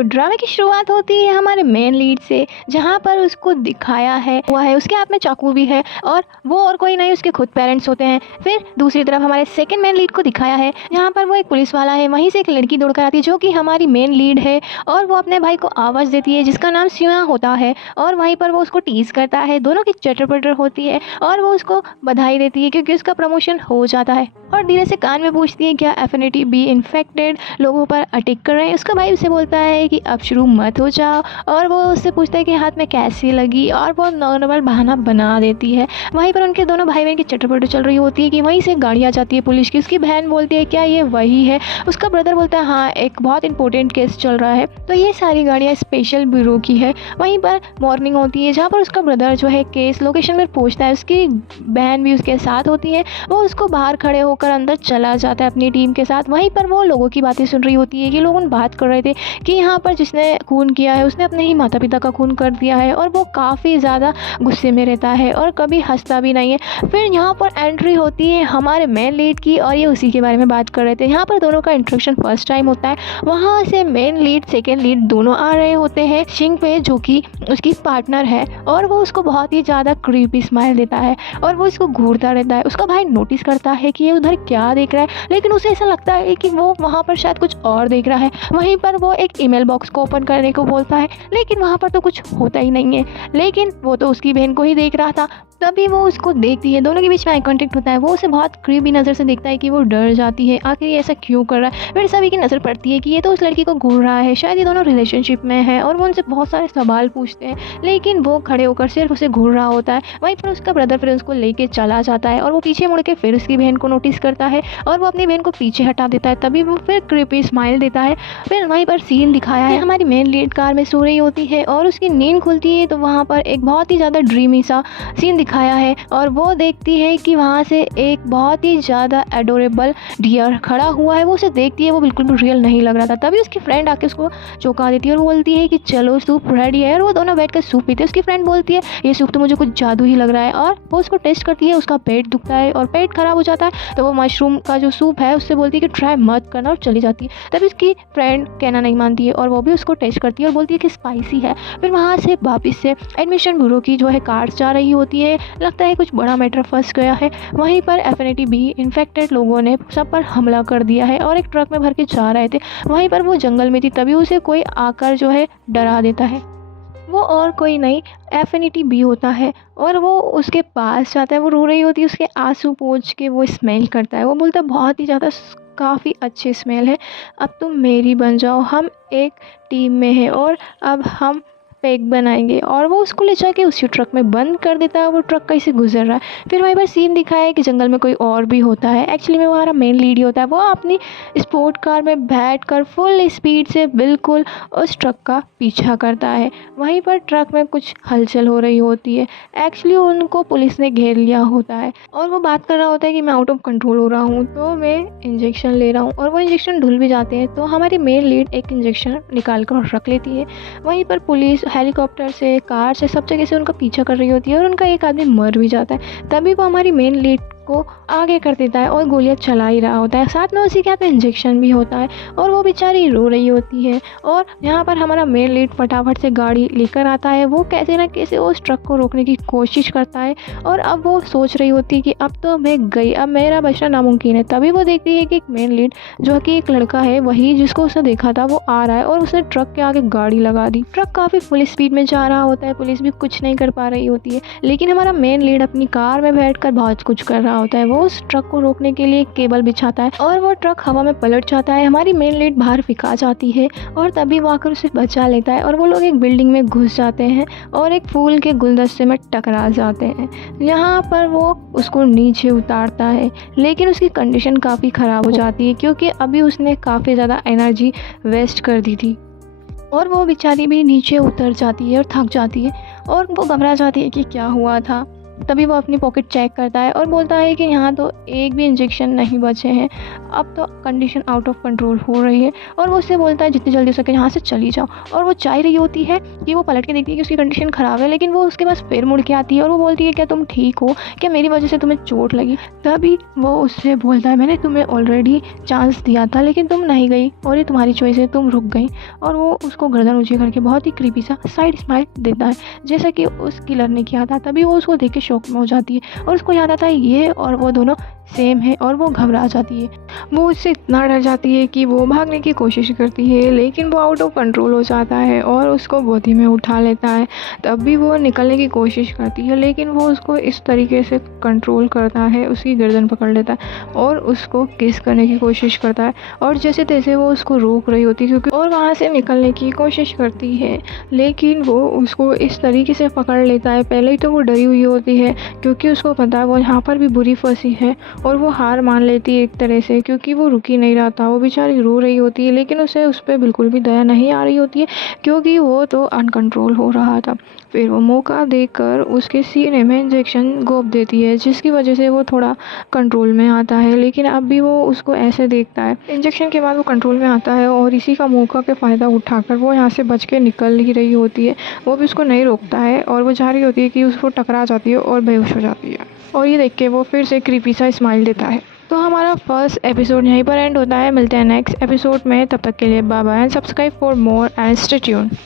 तो ड्रामे की शुरुआत होती है हमारे मेन लीड से, जहाँ पर उसको दिखाया है हुआ है उसके हाथ में चाकू भी है और वो और कोई नहीं उसके खुद पेरेंट्स होते हैं। फिर दूसरी तरफ हमारे सेकंड मेन लीड को दिखाया है जहाँ पर वो एक पुलिस वाला है, वहीं से एक लड़की दौड़कर आती है जो कि हमारी मेन लीड है और वो अपने भाई को आवाज़ देती है जिसका नाम सिया होता है और वहीं पर वो उसको टीज़ करता है। दोनों की चटर पटर होती है और वो उसको बधाई देती है क्योंकि उसका प्रमोशन हो जाता है और धीरे से कान में पूछती है क्या एफिनिटी बी इन्फेक्टेड लोगों पर अटैक कर रहे हैं। उसका भाई उसे बोलता है कि अब शुरू मत हो जाओ और वो उससे पूछता है कि हाथ में कैसी लगी और वो नॉर्मल बहाना बना देती है। वहीं पर उनके दोनों भाई बहन की चटपट चल रही होती है कि वहीं से गाड़ी आ जाती है पुलिस की। उसकी बहन बोलती है क्या ये वही है। उसका ब्रदर बोलता है हाँ एक बहुत इंपॉर्टेंट केस चल रहा है। तो ये सारी गाड़ियाँ स्पेशल ब्यूरो की है। वहीं पर मॉर्निंग होती है जहाँ पर उसका ब्रदर जो है केस लोकेशन पर पहुँचता है, उसकी बहन भी उसके साथ होती है। वो उसको बाहर खड़े होकर अंदर चला जाता है अपनी टीम के साथ। वहीं पर वो लोगों की बातें सुन रही होती है कि लोग बात कर रहे थे कि यहाँ पर जिसने खून किया है उसने अपने ही माता पिता का खून कर दिया है और वो काफ़ी ज़्यादा गुस्से में रहता है और कभी हंसता भी नहीं है। फिर यहाँ पर एंट्री होती है हमारे मेन लीड की और ये उसी के बारे में बात कर रहे थे। यहाँ पर दोनों का इंट्रोडक्शन फर्स्ट टाइम होता है। वहाँ से मेन लीड सेकेंड लीड दोनों आ रहे होते हैं शिंग पे जो कि उसकी पार्टनर है और वो उसको बहुत ही ज़्यादा क्रीपी स्माइल देता है और वो इसको घूरता रहता है। उसका भाई नोटिस करता है कि ये उधर क्या देख रहा है लेकिन उसे ऐसा लगता है कि वो वहाँ पर शायद कुछ और देख रहा है। वहीं पर वो एक ईमेल बॉक्स को ओपन करने को बोलता है लेकिन वहाँ पर तो कुछ होता ही नहीं है, लेकिन वो तो उसकी बहन को ही देख रहा था। तभी वो उसको देखती है, दोनों के बीच में आई कॉन्टेक्ट होता है। वो उसे बहुत क्रीपी नज़र से देखता है कि वो डर जाती है आखिर ये ऐसा क्यों कर रहा है। फिर सभी की नज़र पड़ती है कि ये तो उस लड़की को घूर रहा है, शायद ये दोनों रिलेशनशिप में है और वो उनसे बहुत सारे सवाल पूछते हैं लेकिन वो खड़े होकर सिर्फ उसे घूर रहा होता है। वहीं पर उसका ब्रदर फिर उसको लेके चला जाता है और वो पीछे मुड़ के फिर उसकी बहन को नोटिस करता है और वो अपनी बहन को पीछे हटा देता है। तभी वो फिर क्रीपी स्माइल देता है। फिर वहीं पर सीन दिखाया है हमारी मेन लीड कार में सो रही होती है और उसकी नींद खुलती है तो वहाँ पर एक बहुत ही ज़्यादा ड्रीमी सा सीन दिखाया है और वो देखती है कि वहाँ से एक बहुत ही ज़्यादा एडोरेबल डियर खड़ा हुआ है। वो उसे देखती है, वो बिल्कुल भी रियल नहीं लग रहा था। तभी उसकी फ्रेंड आके उसको चौंका देती है और बोलती है कि चलो सूप रेडी है और वो दोनों बैठ कर सूप पीते हैं। उसकी फ्रेंड बोलती है ये सूप तो मुझे कुछ जादू ही लग रहा है और वो उसको टेस्ट करती है। उसका पेट दुखता है और पेट खराब हो जाता है तो वो मशरूम का जो सूप है उससे बोलती है कि ट्राई मत करना और चली जाती है। तभी उसकी फ्रेंड कहना नहीं मानती है और वो भी उसको टेस्ट करती है और बोलती है कि स्पाइसी है। फिर वहाँ से वापस से एडमिशन ब्यूरो की जो है कार्ड्स जा रही होती है। लगता है कुछ बड़ा मैटर फंस गया है। वहीं पर एफिनिटी बी इन्फेक्टेड लोगों ने सब पर हमला कर दिया है और एक ट्रक में भर के जा रहे थे। वहीं पर वो जंगल में थी तभी उसे कोई आकर जो है डरा देता है। वो और कोई नहीं एफिनिटी बी होता है और वो उसके पास जाता है। वो रो रही होती है, उसके आंसू पोंछ के वो स्मेल करता है। वो बोलता है बहुत ही ज़्यादा काफ़ी अच्छी स्मेल है, अब तुम मेरी बन जाओ, हम एक टीम में हैं और अब हम पैक बनाएंगे। और वो उसको ले जाके उसी ट्रक में बंद कर देता है। वो ट्रक कहीं से गुजर रहा है। फिर वहीं पर सीन दिखाया है कि जंगल में कोई और भी होता है। एक्चुअली में वो हमारा मेन लीड ही होता है। वो अपनी स्पोर्ट कार में बैठकर फुल स्पीड से बिल्कुल उस ट्रक का पीछा करता है। वहीं पर ट्रक में कुछ हलचल हो रही होती है। एक्चुअली उनको पुलिस ने घेर लिया होता है और वो बात कर रहा होता है कि मैं आउट ऑफ कंट्रोल हो रहा हूँ तो मैं इंजेक्शन ले रहा हूँ और वो इंजेक्शन ढुल भी जाते हैं। तो हमारी मेन लीड एक इंजेक्शन निकाल कर रख लेती है। वहीं पर पुलिस हेलीकॉप्टर से, कार से, सब जगह से उनका पीछा कर रही होती है और उनका एक आदमी मर भी जाता है। तभी वो हमारी मेन लीड को आगे कर देता है और गोलियां चला ही रहा होता है। साथ में उसी के हाथ में इंजेक्शन भी होता है और वो बेचारी रो रही होती है। और यहाँ पर हमारा मेन लीड फटाफट से गाड़ी लेकर आता है। वो कैसे ना कैसे उस ट्रक को रोकने की कोशिश करता है और अब वो सोच रही होती है कि अब तो मैं गई, अब मेरा बचना नामुमकिन है। तभी वो देखती है कि एक मेन लीड जो कि एक लड़का है, वही जिसको उसने देखा था, वो आ रहा है और उसने ट्रक के आगे गाड़ी लगा दी। ट्रक काफ़ी फुल स्पीड में जा रहा होता है। पुलिस भी कुछ नहीं कर पा रही होती है लेकिन हमारा मेन लीड अपनी कार में बैठकर बहुत कुछ कर रहा होता है। वो उस ट्रक को रोकने के लिए केबल बिछाता है और वो ट्रक हवा में पलट जाता है। हमारी मेन लीड बाहर फेंका जाती है और तभी वो आकर उसे बचा लेता है और वो लोग एक बिल्डिंग में घुस जाते हैं और एक फूल के गुलदस्ते में टकरा जाते हैं। यहाँ पर वो उसको नीचे उतारता है लेकिन उसकी कंडीशन काफ़ी ख़राब हो जाती है क्योंकि अभी उसने काफ़ी ज़्यादा एनर्जी वेस्ट कर दी थी और वो बेचारी भी नीचे उतर जाती है और थक जाती है और वो घबरा जाती है कि क्या हुआ था। तभी वो अपनी पॉकेट चेक करता है और बोलता है कि यहाँ तो एक भी इंजेक्शन नहीं बचे हैं, अब तो कंडीशन आउट ऑफ कंट्रोल हो रही है। और वो उससे बोलता है जितनी जल्दी हो सके यहाँ से चली जाओ। और वो चाह रही होती है कि वो पलट के देखती है कि उसकी कंडीशन ख़राब है, लेकिन वो उसके पास फिर मुड़ के आती है और वो बोलती है क्या तुम ठीक हो, क्या मेरी वजह से तुम्हें चोट लगी। तभी वो उससे बोलता है मैंने तुम्हें ऑलरेडी चांस दिया था लेकिन तुम नहीं गई और ये तुम्हारी चॉइस है, तुम रुक गई। और वो उसको गर्दन ऊँची करके बहुत ही क्रीपी सा साइड स्माइल देता है जैसा कि उस किलर ने किया था। तभी वो उसको देख के शॉक में हो जाती है और उसको याद आता है ये और वो दोनों सेम है और वो घबरा जाती है। वो उससे इतना डर जाती है कि वो भागने की कोशिश करती है, लेकिन वो आउट ऑफ कंट्रोल हो जाता है और उसको गोदी में उठा लेता है। तब भी वो निकलने की कोशिश करती है, लेकिन वो उसको इस तरीके से कंट्रोल करता है, उसकी गर्दन पकड़ लेता है और उसको किस करने की कोशिश करता है और जैसे तैसे वो उसको रोक रही होती है क्योंकि और वहाँ से निकलने की कोशिश करती है, लेकिन वो उसको इस तरीके से पकड़ लेता है। पहले ही तो वो डरी हुई होती है क्योंकि उसको पता है वो यहाँ पर भी बुरी फंसी है और वो हार मान लेती है एक तरह से, क्योंकि वो रुक ही नहीं रहा था। वो बेचारी रो रही होती है, लेकिन उसे उस पर बिल्कुल भी दया नहीं आ रही होती है क्योंकि वो तो अनकंट्रोल हो रहा था। फिर वो मौका देकर उसके सीने में इंजेक्शन गोप देती है, जिसकी वजह से वो थोड़ा कंट्रोल में आता है, लेकिन अब भी वो उसको ऐसे देखता है। इंजेक्शन के बाद वो कंट्रोल में आता है और इसी का मौका के फ़ायदा उठाकर वो यहाँ से बच के निकल ही रही होती है। वो भी उसको नहीं रोकता है और वो जा रही होती है कि उसको टकरा जाती है और बेहोश हो जाती है और ये देख के वो फिर से क्रीपी सा स्माइल देता है। तो हमारा फर्स्ट एपिसोड यहीं पर एंड होता है। मिलते हैं नेक्स्ट एपिसोड में, तब तक के लिए bye bye and subscribe for more and stay tuned.